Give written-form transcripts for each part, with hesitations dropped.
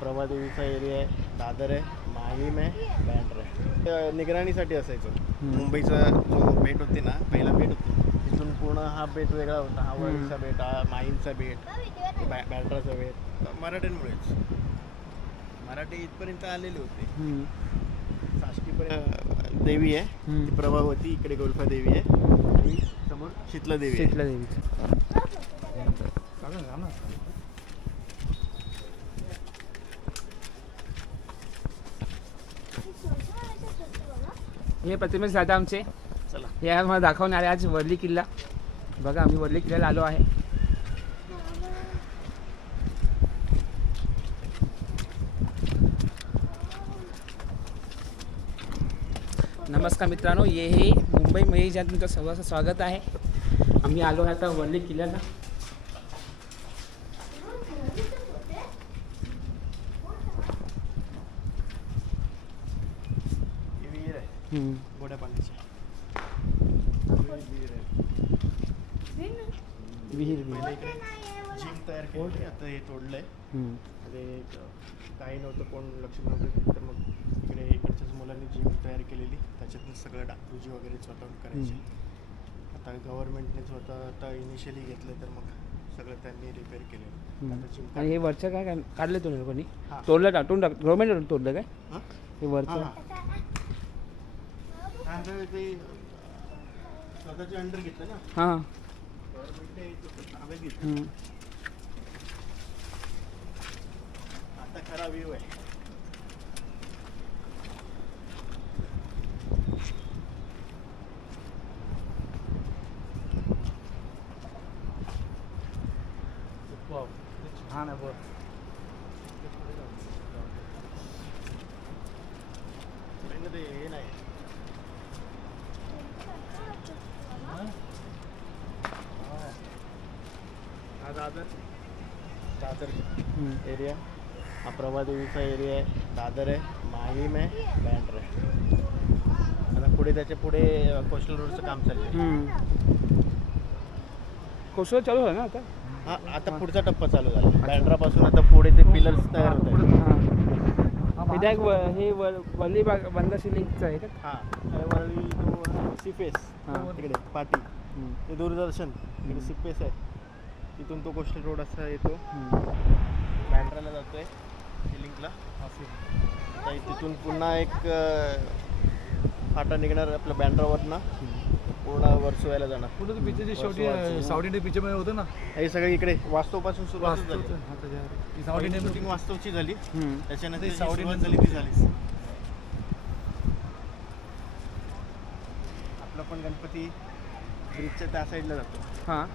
प्रभादेवीचा area आहे, दादर आहे, माहीम आहे, बँड्रा आहे. निगराणीसाठी असायचं. मुंबईचा जो बेट होते ना, पहिला बेट होता तिथून पूर्ण हा बेट वेगळा होता. हा वळीचा बेट, हा माहीमचा बेट, बँड्राचा बेट. मराठ्यांमुळेच मराठी इथपर्यंत आलेले होते. साष्टीपर्यंत देवी आहे, ती प्रभावती, इकडे गोल्फा देवी आहे आणि समोर शीतला देवी आहे. शीतला देवीचं हे प्रतिमेश दादा आमचे. चला, हे आज मला दाखवणार आहे आज वर्ली किल्ला. बघा आम्ही वर्ली किल्ल्याला आलो आहे. नमस्कार मित्रांनो, हे मुंबई महेश यात तुमचं सर्वांचं स्वागत आहे. आम्ही आलो आहे आता वर्ली किल्ल्याला. ही विहीर आहे गोड्या पाण्याची. विहीर पहिले इकडे जिम तयार केली, आता हे तोडलंय. ते काही नव्हतं, कोण लक्ष नव्हतं, तर मग इकडे इकडच्याच मुलांनी जिम तयार केलेली, त्याच्यातून सगळं डागडुजी वगैरे स्वतःहून करायची. आता गव्हर्नमेंटने स्वतः आता इनिशियली घेतलं, तर मग सगळं त्यांनी रिपेअर केलं. आता जिम आणि हे वरचं काय काढलं तुम्ही कोणी? हां. तोडलं टाकून गव्हर्नमेंट तोडलं काय हां हे वरचं? ते स्वतःचे अंडर घेतलं ना हां. गव्हर्नमेंटने, ताब्यात घेतलं. आता खरा व्ह्यू आहे. छान आहे बघ. ते हे नाही हा दादर एरिया, हा प्रभादेवीचा एरिया आहे, दादर आहे, माहीम आहे, बँड्रा आहे. आता पुढे त्याच्या पुढे कोस्टल रोडचं काम चाललंय. कोसळ चालू आहे ना आता? हा, आता पुढचा टप्पा चालू झाला. बँड्रापासून आता पुढे ते पिलर्स तयार होत आहेत. विधायक हे वल्ली बंद सिलिंगचं आहे का? हा, वरळी तो सिफेस तिकडे पाटी, ते दूरदर्शन इकडे सिफेस आहे, तिथून तो कोस्टल रोड असा येतो, बँड्राला जातोय सिलिंगला. आता तिथून पुन्हा एक फाटा निघणार आपल्या बँड्रावरनं, पूर्ण वर्सोव्याला जाणार. पुढे तो पिक्चर शेवटी साऊथ इंडियन पिक्चर मध्ये होतं ना, हे सगळे इकडे वास्तवपासून सुरुवात झाली. साऊथ इंडियन शूटिंग वास्तवची झाली, त्याच्यानंतर ते जी साऊथ सुरुवात इंडियन झाली ती झालीच. आपला पण गणपती ब्रिजच्या त्या साईडला जातो. हां,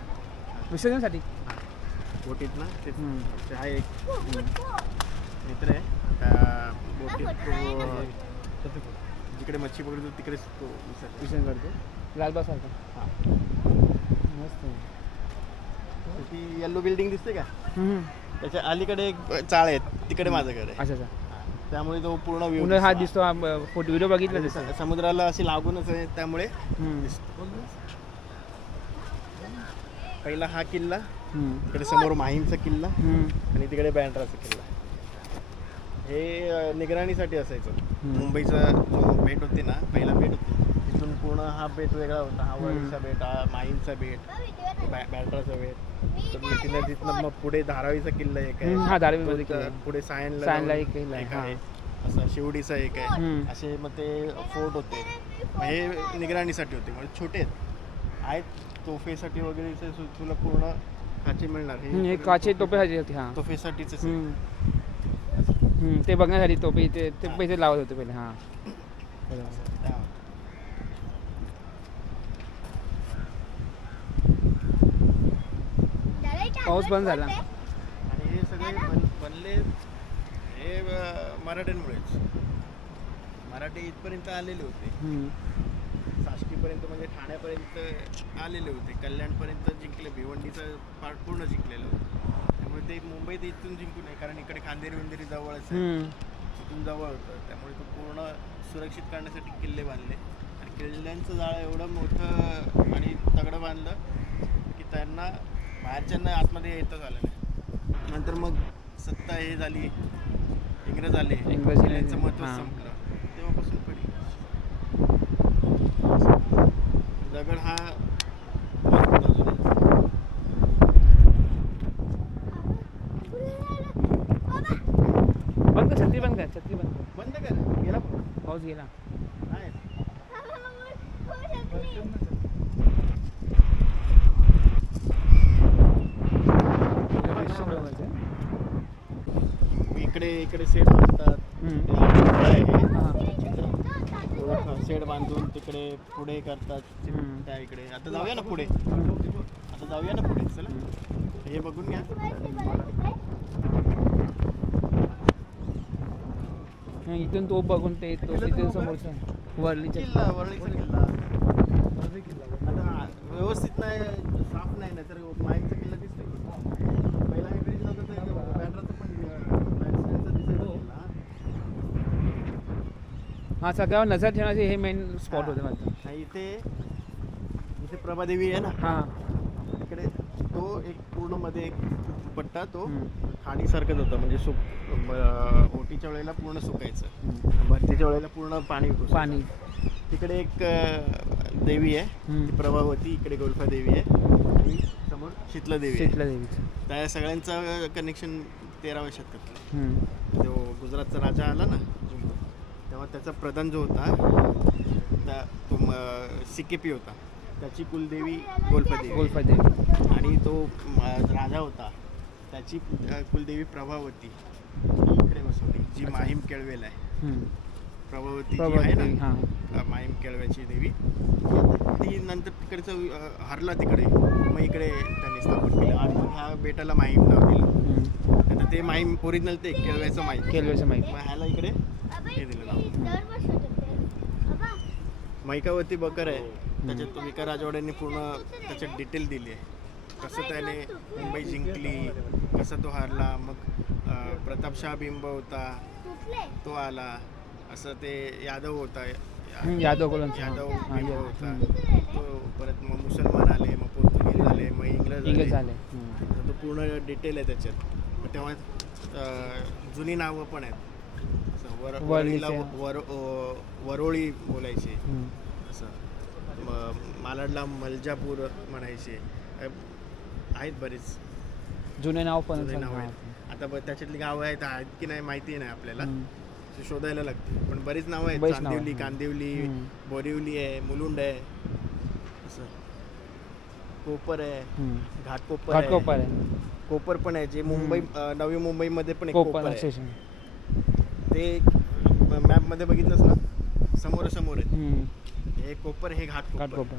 विसर्जनासाठी. बोटीत ना ते हा एक मित्र आहे त्या बोटीत, तो जिकडे मच्छी पकडतो तिकडेच तो विसर्जन करतो लालबागसारखं. हां, मस्त. ती येल्लो बिल्डिंग दिसते का, त्याच्या अलीकडे एक चाळ आहे, तिकडे माझं घर आहे. अच्छा अच्छा. त्यामुळे तो पूर्ण व्ह्यू पुन्हा हा दिसतो. फोटो व्हिडिओ बघितला दिसतो. समुद्राला अशी लागूनच आहे, त्यामुळे पहिला हा किल्ला, तिकडे समोर माहीमचा किल्ला आणि तिकडे बँड्राचा किल्ला. हे निगराणीसाठी असायचं. मुंबईचा जो बेट होते ना, पहिला बेट होता तिथून पूर्ण हा बेट वेगळा होता. हा वळीचा बेट, हा माहीमचा बेट, बँड्राचा बेट. तर तिथनं मग पुढे धारावीचा किल्ला एक आहे. हा, धारावीमध्ये किल्ला आहे. पुढे सायनला एक किल्ला एक आहे. आहे, असं शिवडीचा एक आहे. असे मग ते फोर्ट होते, हे निगराणीसाठी होते. म्हणजे छोटे आहेत तोफेसाठी वगैरे. तुला पूर्ण खाचे मिळणार. हे काचे तोफेसाठी होते. हां, तोफेसाठीच ते बघण्यासाठी तोफे ते पैसे लावत होते पहिले. हां, पाऊस बंद झाला. आणि हे सगळे बनले हे मराठ्यांमुळेच. मराठी इथपर्यंत आलेले होते, साष्टीपर्यंत म्हणजे ठाण्यापर्यंत आलेले होते, कल्याणपर्यंत जिंकले, भिवंडीचं पार्ट पूर्ण जिंकलेलं होतं. त्यामुळे ते मुंबईत इथून जिंकू नये, कारण इकडे खांदेरी वंदेरी जवळच आहे, इथून जवळ होतं. त्यामुळे तो पूर्ण सुरक्षित करण्यासाठी किल्ले बांधले. आणि किल्ल्यांचं जाळं एवढं मोठं आणि तगडं बांधलं की त्यांना बाहेरच्यांना आतमध्ये येताच आलं नाही. नंतर मग सत्ता हे झाली, इंग्रज आले इंग्रजांनी- त्यांचं महत्व हां. संपलं तेव्हापासून पडी दगड हा मजबूत अजून आहे. बंद कर, छत्री बंद कर, छत्री बंद कर. बंद कर गेला पाऊस गेला. नाही इकडे इकडे सेट बांधतात हम्म. हां. शेड बांधून तिकडे पुढे करतात हम्म. त्या इकडे आता जाऊया ना पुढे आता जाऊया ना पुढे चला हे बघून घ्या हं, इथून तो बघून ते तो तिथे समोरचा वरलीच्या किल्ला वरळीचा किल्ला आता व्यवस्थित नाही साफ नाही ना तर माईकचा किल्ला दिसतोय पहिला हे ब्रिज नव्हतं तर बॅनरचं पण बॅनरचं दिसायचं किल्ला. हा सगळ्यावर नजर ठेवण्याचे हे मेन स्पॉट होते माझं. आणि इथे प्रभादेवी आहे ना हां. इकडे तो एक पूर्ण मध्ये एक पट्टा तो हम्म. खाडीसारखंच होतं म्हणजे ओटीच्या वेळेला पूर्ण सुकायचं हम्म. भरतीच्या वेळेला पूर्ण पाणी घुसायचं. पाणी. तिकडे एक देवी आहे हम्म. ती प्रभावती इकडे गोल्फा देवी आहे आणि समोर शीतला देवी आहे. शीतला देवीचं. त्या सगळ्यांचं कनेक्शन 13व्या शतकातलं हम्म. तो गुजरातचा राजा आला ना तेव्हा त्याचा प्रधान जो होता तो सिकेपी होता त्याची कुलदेवी गोल्फा देवी गोल्फा देवी. आणि तो राजा होता त्याची कुलदेवी प्रभावती ती इकडे बसवली जी माहीम केळवेल आहे. हम्म. प्रभावती जी आहे प्रभावती, ना हां. माहीम केळव्याची देवी ती नंतर तिकडचं हरला तिकडे मग इकडे त्यांनी स्थापन केलं आणि मग ह्या बेटाला माहीम नाव दिलं. हम्म. आता ते माहीम ओरिजिनल ते केळव्याचं माहीम केलवेचं माहिती. मग ह्याला इकडे हे दिलं नाव मैकावती बकर आहे त्याच्यात विका राजवाड्यांनी पूर्ण त्याच्यात डिटेल दिली आहे कसं त्याने मुंबई जिंकली कसं तो हारला मग प्रतापशाह बिंब होता तो आला असं ते यादव होता यादव कोलनचं. यादव हां, बिंब यादव. होता हम्म. तो परत मग मुसलमान आले मग पोर्तुगीज आले मग इंग्रज इंग्रज आले झाले. हम्म. तर तो पूर्ण डिटेल आहे त्याच्यात मग तेव्हा जुनी नावं पण आहेत असं वरळीला वरोळी बोलायचे हम्म. असं मालाडला मलजापूर म्हणायचे आहेत बरेच जुने नाव पण जुने नाव हां. आहेत आता त्याच्यातली गावं आहेत की नाही माहिती नाही आपल्याला हम्म. ते शोधायला लागते पण बरीच नावं आहेत बरीच नावं चांदिवली आहेत. कांदिवली हम्म. बोरिवली आहे मुलुंड आहे असं कोपर आहे हम्म. घाटकोपर घाटकोपर आहे आहे. कोपर पण आहे जे मुंबई नवी मुंबईमध्ये पण एक कोपर कोपर आहे स्टेशन. ते मॅपमध्ये बघितलंस ना समोरासमोर आहे हम्म. हे कोपर हे घाटकोपर घाटकोपर.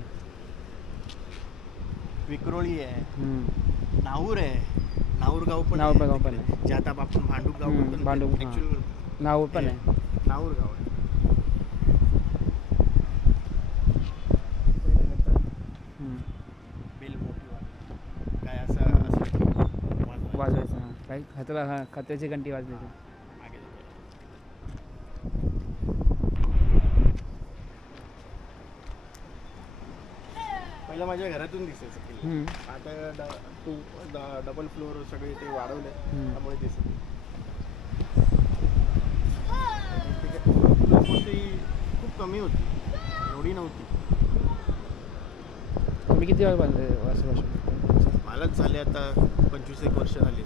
विक्रोळी आहे हम्म. नाहूर आहे नाहूर गाव पण नाहूर आहे गाव पण तिकडे. जे आता आपण भांडूप गाव हम्म, म्हणतो भांडूप, हां. ॲक्च्युअल नाव पण आहे. नाहूर गाव आहे हम्म. बेल मोठी वाजते. काय असं वाजवायचं. वाजवायचं. हां. काही खतऱ्याची घंटी वाजली होती. मागे जाऊया. पहिलं माझ्या घरातून दिसायचं किल्ला हम्म. आता डबल फ्लोअर सगळे ते वाढवले हम्म. त्यामुळे दिसत लोकवस्ती खूप कमी होती एवढी नव्हती तुम्ही किती वेळ बांधले वर्ष? मलाच झाले आता 25-1 वर्ष झाली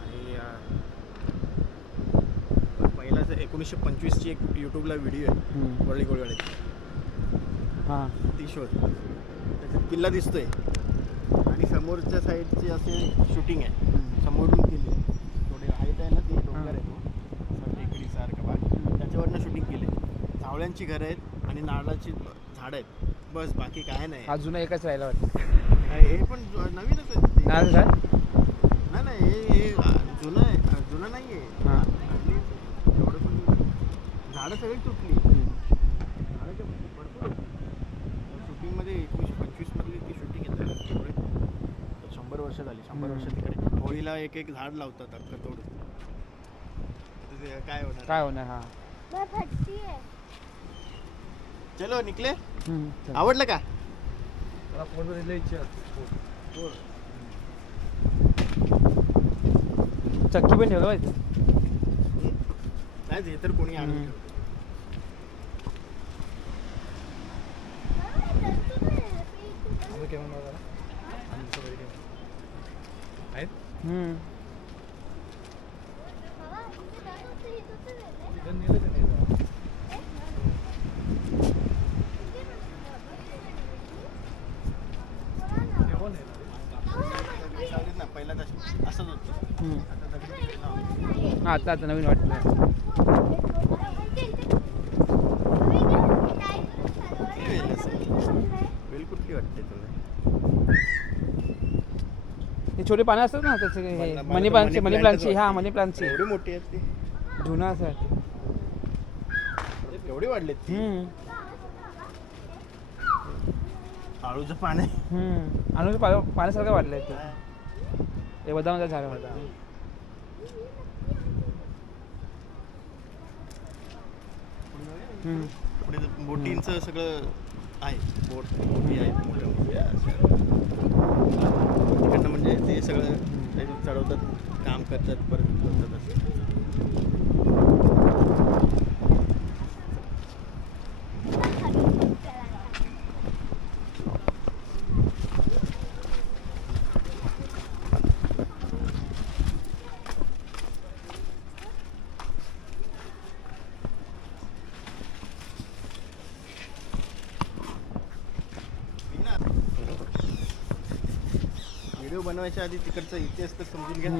आणि पहिलाच 1925ची एक यूट्यूबला व्हिडिओ आहे वरळी गोळीवाड्याची हां. ती शोध त्याच्यात किल्ला दिसतोय आणि समोरच्या साईडची असे शूटिंग आहे समोरून केली आहे थोडी हाईट आहे ना ती डोंगर आहे तो टेकडीसारखा भाग त्याच्यावरनं शूटिंग केली सावळ्यांची घरं आहेत आणि नारळाची झाडं आहेत बस बाकी काय नाही हा जुना एकच राहिला वाटतं. हे पण नवीनच आहे ते. नारळ झाड? नाही नाही हे जुनं आहे जुनं नाही आहे हां. एवढं पण झाडं सगळी तुटली झाडाच्या भरपूर शूटिंगमध्ये 1925 मधली ती शूटिंग येते 100 वर्ष झाली 100 वर्ष तिकडे होळीला एक एक झाड लावतात अख्खं तोडून ते काय होणार काय होणार? हां. चलो निकले चल. आवडलं का मला फोनवर दिली इच्छा चक्की पण ठेवलं पाहिजे. नाही ते तर कोणी आणून ठेवतं. आम्ही केव्हा नाही जरा आणि दुसरं घरी केव्हा आहेत इथं नेलं का नाही जरा? केव्हा नेलं? दगडी लावलीत ना पहिला असंच होतं. आता दगडी लावली. आता नवीन वाटतं. वेल कुठली वाटते तुला? हे छोटे पानं असतात ना त्याचे हे मला मनी तर प्लांटचे money मनी plant प्लांटची च हा वाटते. मनी प्लांटची एवढी मोठी आहेत ती. जुना असं एवढी वाढलीत ती. आळूचं पान आहे. आणून पाण्यासारखं वाटलंय ते बदामाचं झाड वाटतं. पुढे बोटींचं सगळं आहे. बोट बोटी आहेत मोठ्या मोठ्या अशा. तिकडनं म्हणजे ते सगळं ते चढवतात, काम करतात, परत करतात असं. व्हिडिओ बनवायच्या आधी तिकडचा इतिहास तर समजून घ्या.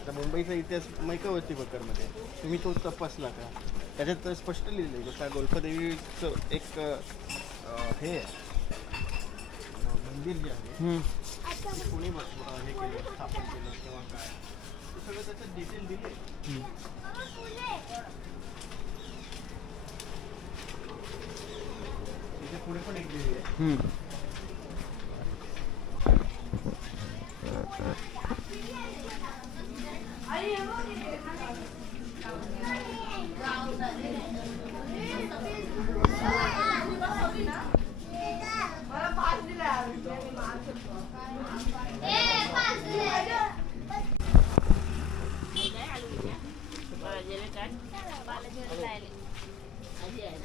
आता मुंबईचा इतिहास मैकावती बकरमध्ये तुम्ही तो तपासला का? त्याच्यात स्पष्ट लिहिलं आहे का गोल्फदेवीचं एक हे आहे, मंदिर जे आहे ते कोणी हे केलं, स्थापन केलं किंवा काय, ते सगळं त्याच्यात डिटेल दिले. तिथे पुढे पण एक देवी आहे.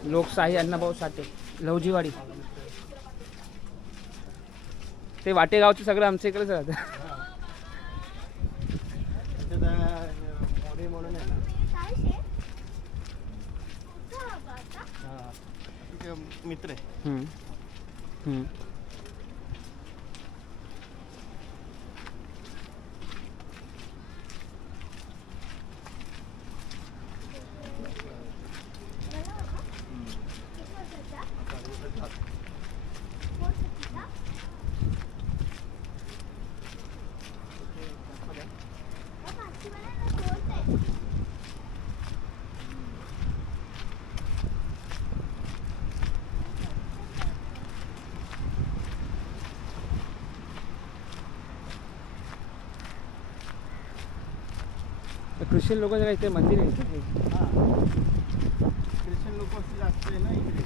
लोकशाही अण्णाभाऊ साठे लवजीवाडी ते वाटेगावचं सगळं आमच्या इकडेच राहतं. मोरे म्हणून आहे ना, तिचे मित्र आहे. ख्रिश्चन लोकांचं काही ते मंदिर आहे का? ख्रिश्चन लोक असते ना इकडे.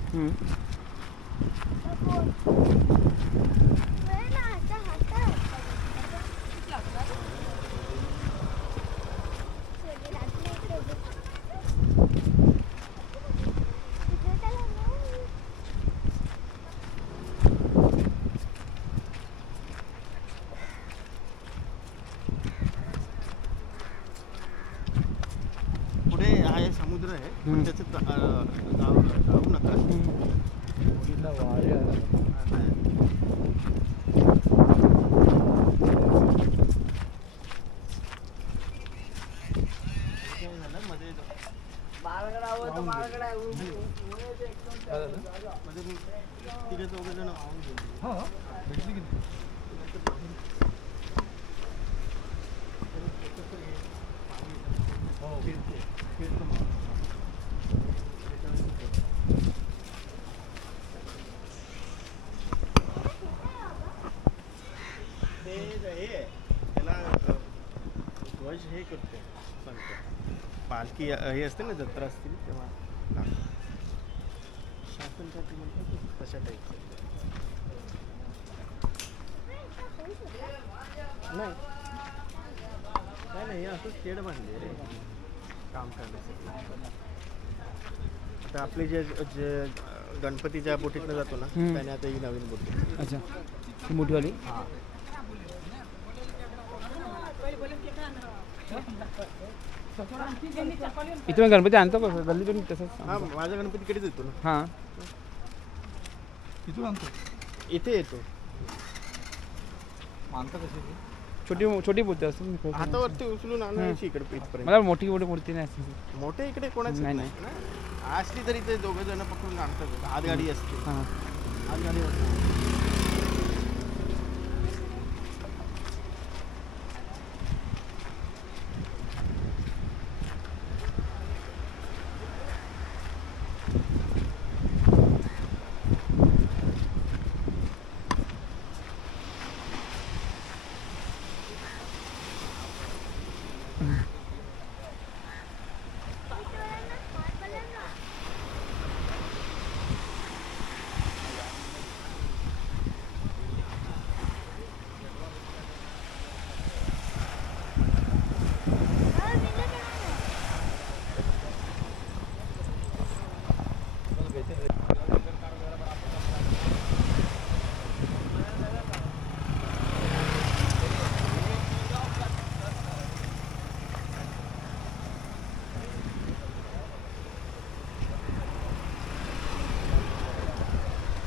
पुढे आहे समुद्र आहे, पण त्याच्यात जाऊ नका. मुलीला वारे आला. तिघे चौघे जण वाहून गेले. हा भेटली की नाही? हो. ते हे त्याला ध्वज हे करते सांगतो. पालखी हे असते ना, जत्रा असतील तेव्हा शासन काय ते म्हणतात ना, तशा टाईप. नाही नाही, हे असंच शेड बांधले रे. काम करण्यासाठी. आता आपले जे जे गणपतीच्या बोटीतनं जातो ना त्याने आता ही नवीन बोटी. अच्छा ही मोठीवाली. हां इथून गणपती आणतो कसं गल्लीतून तसंच. हां माझा गणपती इकडेच येतो ना. हां तिथून आणतो इथे येतो. आणतं कशी ती छोटी छोटी मूर्ती असते. हातावरती उचलून आणायची इकडे इथपर्यंत. मला मोठी मूर्ती नाही असते. मोठे इकडे कोणाच नाही, नाही ना. असली तरी ते दोघं जण पकडून आणतात. हातगाडी असते. हां हातगाडी असते.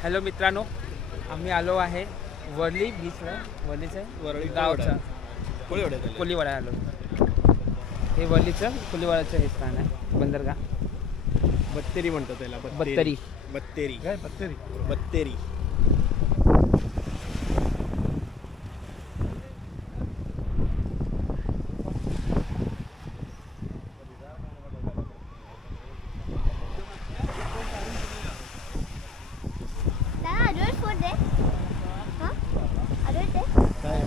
हॅलो मित्रांनो, आम्ही आलो आहे वरळी बीचला. वरळीचं वरळी गावचा कोळीवाड्यात आले. कोलीवाडा आलो. हे वरळीचं कोलीवाड्याचं हे स्थान आहे बंदरगाह. बत्तेरी म्हणतात त्याला. बत्तरी. बत्तेरी. काय बत्तेरी बत्तेरी. काय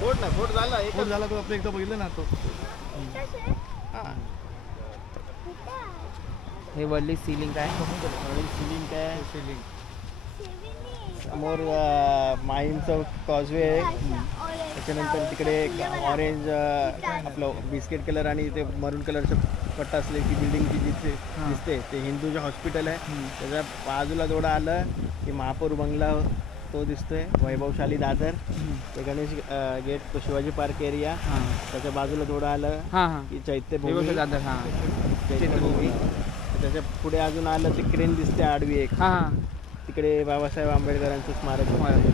फोड ना फोड झाला एक कोण झाला तो आपलं एकदा बघितलं ना तो हां हे वरळी सिलिंग आहे. सिलिंग काय शिलिंग समोर माहीमचं कॉजवे आहे. त्याच्यानंतर तिकडे एक ऑरेंज आपलं बिस्किट कलर आणि ते मरून कलरचं पट्टा असलेली बिल्डिंग जी जिथे दिसते ते हिंदूचं हॉस्पिटल आहे. त्याच्या बाजूला थोडं आलं की महापौर बंगला तो दिसतोय. वैभवशाली दादर ते गणेश गेट तो शिवाजी पार्क एरिया. हां त्याच्या बाजूला थोडं आलं हां हां की चैत्यभूमी. दादर. हां चैत्यभूमी. त्याच्या पुढे अजून आलं ते क्रेन दिसते आडवी एक. हां हां तिकडे बाबासाहेब आंबेडकरांचं स्मारक आहे.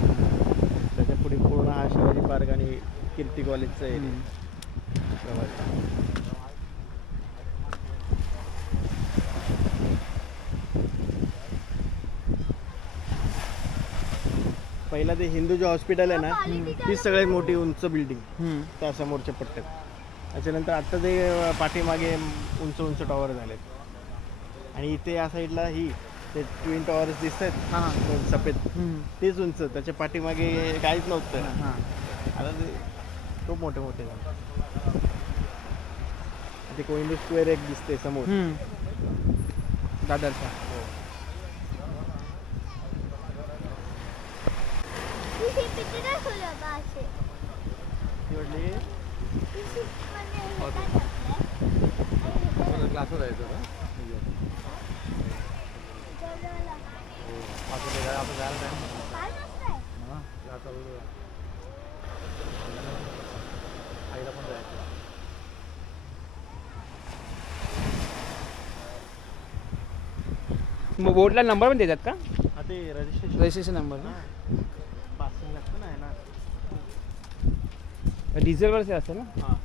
त्याच्या पुढे पूर्ण हा शिवाजी पार्क आणि कीर्ती कॉलेजचं एरिया. पहिला ते हिंदूचं हॉस्पिटल आहे ना तीच सगळ्यात मोठी उंच बिल्डिंग त्या समोरच्या पट्ट्यात. त्याच्यानंतर आत्ता ते पाठीमागे उंच उंच टॉवर झालेत. आणि इथे या साईडला ही ते ट्विन टॉवर्स दिसत आहेत हां सफेद तेच उंच. त्याच्या पाठीमागे काहीच नव्हतं. हां आता ते खूप मोठे मोठे झाले. ते कोइंबे स्क्वेअर एक दिसते समोर. दादरचा. निवडली क्लासवर आहे तो आपण जायला आईला पण जायचं. मग बोटला नंबर पण देतात का? हा ते रजिस्ट्रेशन रजिस्ट्रेशन नंबर ना. पासिंग लागतं ना आहे ना. डिझेलवरच असेल ना. हां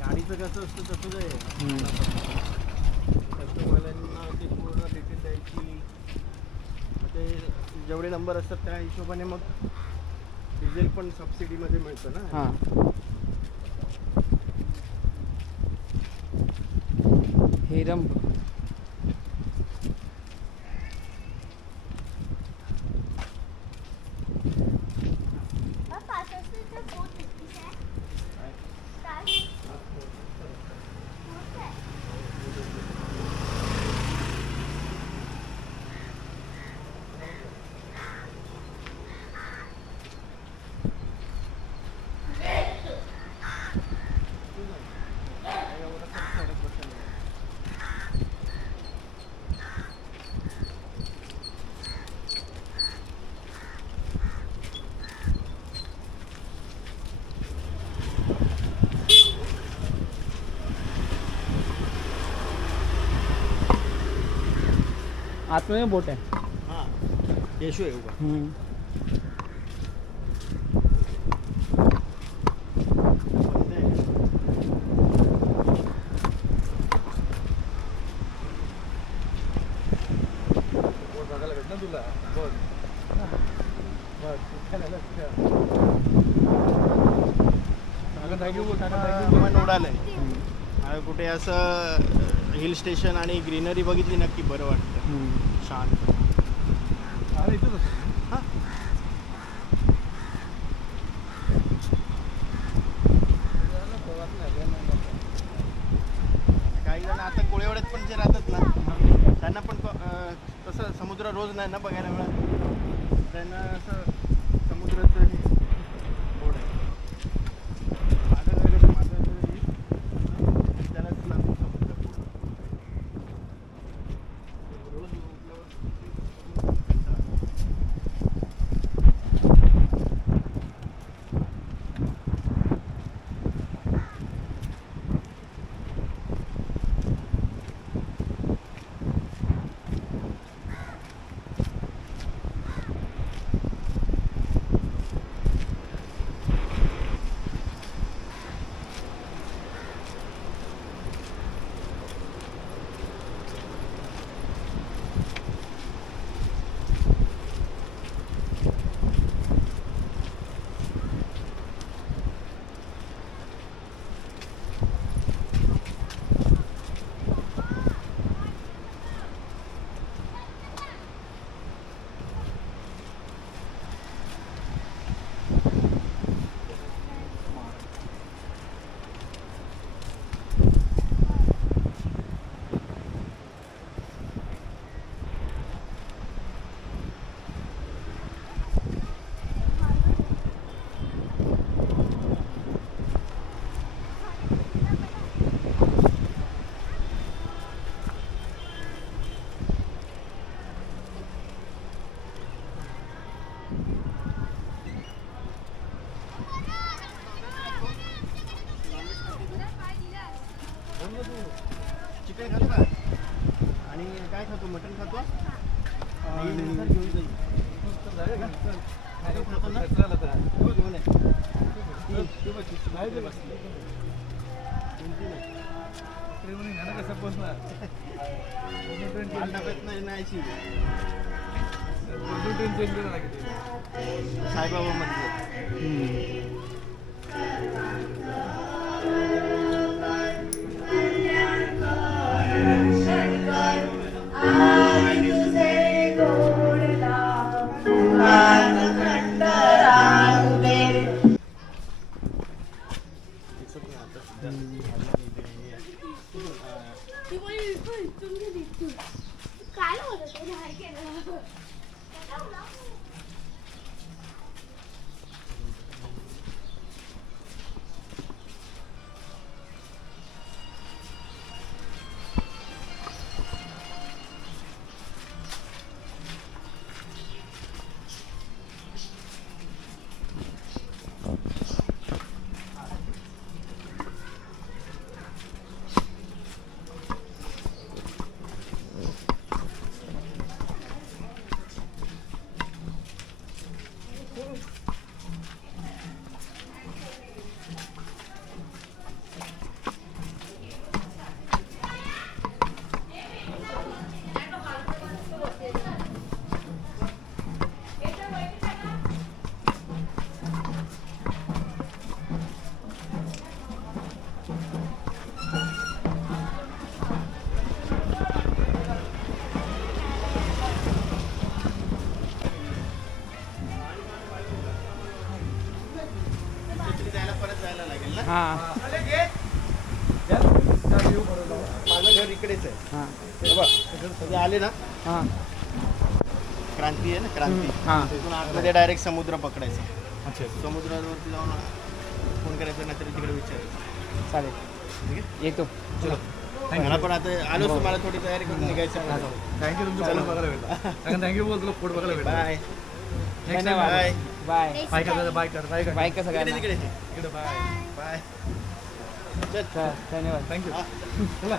गाडीचं कसं असतं तसंच आहे. कस्टमरवाल्यांना ते पूर्ण डिटेल द्यायची. मग ते जेवढे नंबर असतात त्या हिशोबाने मग डिझेल पण सबसिडीमध्ये मिळतं ना. हां हेरंब. आतमध्ये बोट आहे. हां येशू आहे उभा. बघायला भेट ना तुला बोल थँक्यू बोल मन उडालंय. आणि कुठे असं हिल स्टेशन आणि ग्रीनरी बघितली नक्की बरं वाटतं, शांत. अरे इथंच हां काही जण आता कोळेवाड्यात पण जे राहतात ना त्यांना पण तसं समुद्र रोज नाही ना बघायला मिळत. त्यांना असं समुद्राचं हे ओढ आहे. माझं घर कसं, माझं घर हे त्यालाच लागून समुद्र पूर्ण. रोज उठल्यावर चिकन खातो का? आणि काय खातो, मटण खातो? आणि नंतर घेऊन जाईल. खातो ना? दोन आहे. तीन. बसली. तीन आहे. कसं पोचणार डब्यात नाही न्यायची. ट्रेन चेंज करायला लागेल. साईबाबा मंदिर. काय बोलत नाही केलं. हां माझं घर इकडेच आहे. हां हे बघ, कधी आले ना, हां क्रांती आहे ना, क्रांती. हां तिथून आतमध्ये डायरेक्ट समुद्र पकडायचा. अच्छा समुद्रावरती जाऊन फोन करायचा, नाहीतर तिकडे विचारायचं. चालेल ठीक आहे, येतो. चलो. मला पण आता आलोच, तुम्हाला थोडी तयारी करून निघायचं आहे. थँक्यू तुमचं फोटो बघायला भेटला. थँक्यू बोल तुला फोटो बघायला भेटला. बाय. धन्यवाद. बाय. बाय बाय कर बाय कर बाय कर बाय का इकडे सगळ्यांना. तिकडे इकडे बाय बाय. चल. धन्यवाद. थँक्यू हा. चला